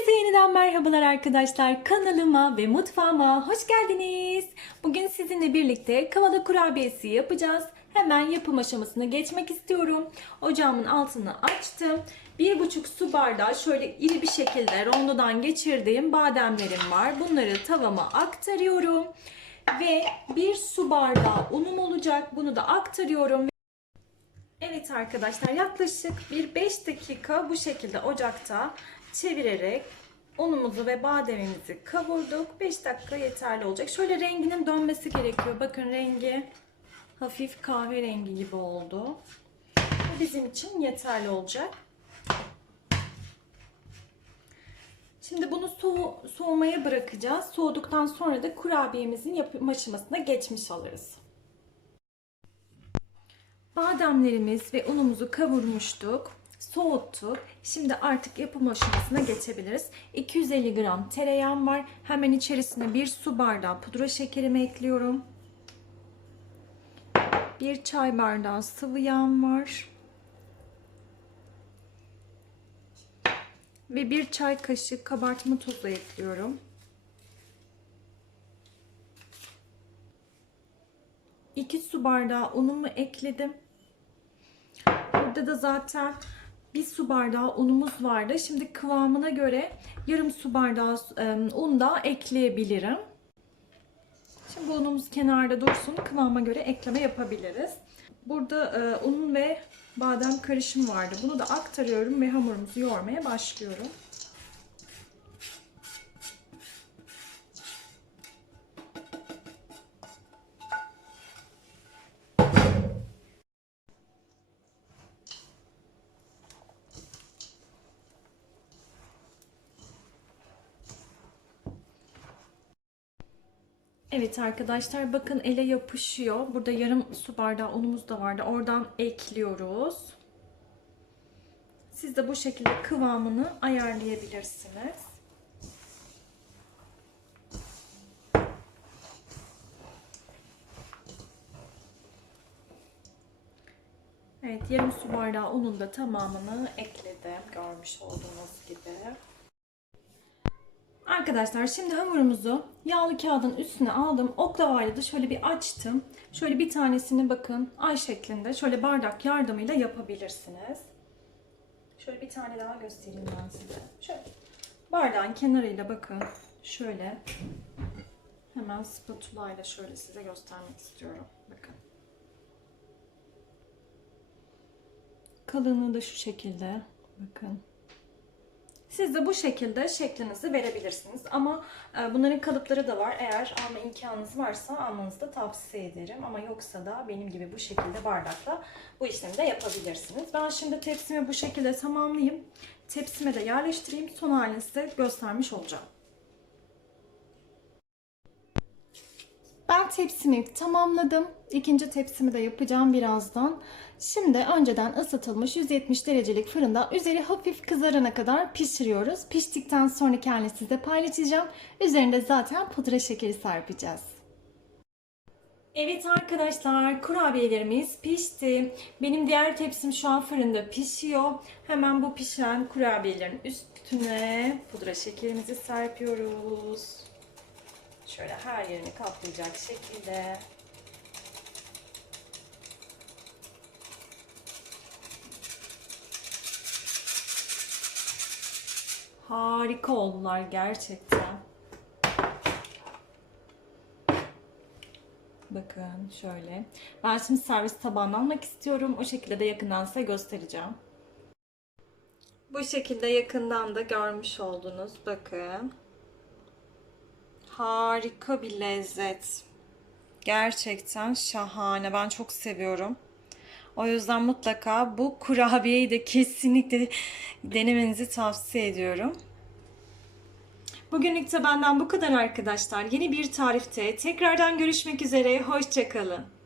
Herkese yeniden merhabalar arkadaşlar. Kanalıma ve mutfağıma hoş geldiniz. Bugün sizinle birlikte kavala kurabiyesi yapacağız. Hemen yapım aşamasına geçmek istiyorum. Ocağımın altını açtım. 1,5 su bardağı şöyle iri bir şekilde rondodan geçirdiğim bademlerim var. Bunları tavama aktarıyorum. Ve 1 su bardağı unum olacak. Bunu da aktarıyorum. Evet arkadaşlar yaklaşık bir 5 dakika bu şekilde ocakta çevirerek unumuzu ve bademimizi kavurduk. 5 dakika yeterli olacak. Şöyle renginin dönmesi gerekiyor. Bakın rengi hafif kahverengi gibi oldu. Bu bizim için yeterli olacak. Şimdi bunu soğu soğumaya bırakacağız. Soğuduktan sonra da kurabiyemizin yapım aşamasına geçmiş oluruz. Bademlerimiz ve unumuzu kavurmuştuk. Soğuttuk. Şimdi artık yapım aşamasına geçebiliriz. 250 gram tereyağım var. Hemen içerisine bir su bardağı pudra şekerimi ekliyorum. Bir çay bardağı sıvı yağım var. Ve bir çay kaşığı kabartma tozu ekliyorum. 2 su bardağı unumu ekledim. Burada da zaten bir su bardağı unumuz vardı. Şimdi kıvamına göre yarım su bardağı un da ekleyebilirim. Şimdi bu unumuz kenarda dursun. Kıvama göre ekleme yapabiliriz. Burada e, un ve badem karışımı vardı. Bunu da aktarıyorum ve hamurumuzu yoğurmaya başlıyorum. Evet arkadaşlar bakın ele yapışıyor. Burada yarım su bardağı unumuz da vardı. Oradan ekliyoruz. Siz de bu şekilde kıvamını ayarlayabilirsiniz. Evet yarım su bardağı unun da tamamını ekledim. Görmüş olduğunuz gibi. Arkadaşlar şimdi hamurumuzu yağlı kağıdın üstüne aldım. Oklavayla da şöyle bir açtım. Şöyle bir tanesini bakın ay şeklinde şöyle bardak yardımıyla yapabilirsiniz. Şöyle bir tane daha göstereyim ben size. Şöyle bardağın kenarıyla bakın şöyle hemen spatula ile şöyle size göstermek istiyorum. Bakın. Kalınlığı da şu şekilde. Bakın. Siz de bu şekilde şeklinizi verebilirsiniz. Ama e, bunların kalıpları da var. Eğer alma imkanınız varsa almanızı da tavsiye ederim. Ama yoksa da benim gibi bu şekilde bardakla bu işlemi de yapabilirsiniz. Ben şimdi tepsimi bu şekilde tamamlayayım. Tepsime de yerleştireyim. Son halini size göstermiş olacağım. Ben tepsimi tamamladım. İkinci tepsimi de yapacağım birazdan. Şimdi önceden ısıtılmış 170 derecelik fırında üzeri hafif kızarana kadar pişiriyoruz. Piştikten sonra kendisi size paylaşacağım. Üzerinde zaten pudra şekeri serpeceğiz. Evet arkadaşlar kurabiyelerimiz pişti. Benim diğer tepsim şu an fırında pişiyor. Hemen bu pişen kurabiyelerin üstüne pudra şekerimizi serpiyoruz. Şöyle her yerini kaplayacak şekilde. Harika oldular gerçekten. Bakın şöyle. Ben şimdi servis tabağına almak istiyorum. O şekilde de yakından size göstereceğim. Bu şekilde yakından da görmüş oldunuz. Bakın. Harika bir lezzet. Gerçekten şahane. Ben çok seviyorum. O yüzden mutlaka bu kurabiyeyi de kesinlikle denemenizi tavsiye ediyorum. Bugünlük de benden bu kadar arkadaşlar. Yeni bir tarifte tekrardan görüşmek üzere. Hoşçakalın.